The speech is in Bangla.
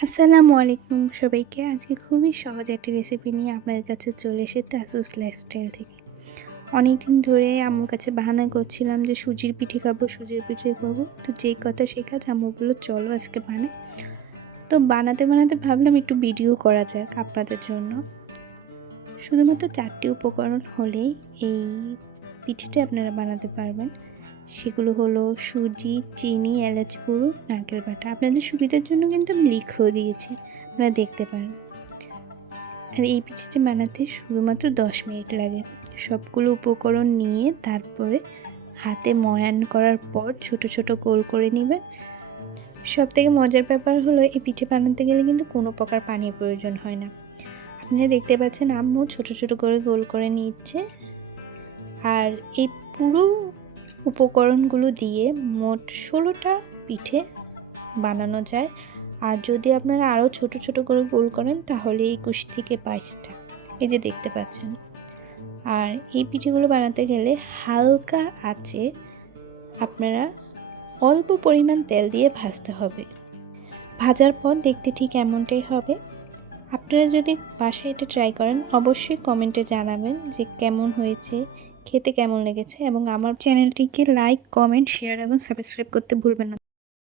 আসসালামু আলাইকুম সবাইকে। আজকে খুবই সহজ একটা রেসিপি নিয়ে আপনাদের কাছে চলে এসেছি তাসুস লাইফস্টাইল থেকে। অনেক দিন ধরে আম্মুর কাছে বাহানা করছিলাম যে সুজির পিঠে খাবো, সুজির পিঠে খাবো। তো যেই কথা সেই কাজ, আম্মু বলল চলো আজকে বানাই। তো বানাতে বানাতে ভাবলাম একটু ভিডিও করা যাক আপনাদের জন্য। শুধুমাত্র 4টি উপকরণ হলেই এই পিঠেটা আপনারা বানাতে পারবেন। সেগুলো হলো সুজি, চিনি, এলাচ গুঁড়ো, নারকেল বাটা। আপনাদের সুবিধার জন্য কিন্তু আমি লিখেও দিয়েছি, আপনারা দেখতে পারেন। আর এই পিঠেটি বানাতে শুধুমাত্র 10 মিনিট লাগে। সবগুলো উপকরণ নিয়ে তারপরে হাতে ময়ান করার পর ছোট ছোট গোল করে নেবেন। সবথেকে মজার ব্যাপার হলো এই পিঠে বানাতে গেলে কিন্তু কোনো প্রকার পানির প্রয়োজন হয় না। আপনারা দেখতে পাচ্ছেন আম্মু ছোট ছোট করে গোল করে নিচ্ছে। আর এই পুরো উপকরণগুলো দিয়ে মোট 16টা পিঠে বানানো যায়। আর যদি আপনারা আরও ছোট ছোট করে গোল করেন তাহলে 21 থেকে 22টা, এই যে দেখতে পাচ্ছেন। আর এই পিঠেগুলো বানাতে গেলে হালকা আঁচে আপনারা অল্প পরিমাণ তেল দিয়ে ভাজতে হবে। ভাজার পর দেখতে ঠিক এমনটাই হবে। আপনারা যদি বাসায় এটা ট্রাই করেন অবশ্যই কমেন্টে জানাবেন যে কেমন হয়েছে, খেতে কেমন লেগেছে, এবং আমার চ্যানেলটিকে লাইক, কমেন্ট, শেয়ার এবং সাবস্ক্রাইব করতে ভুলবেন না।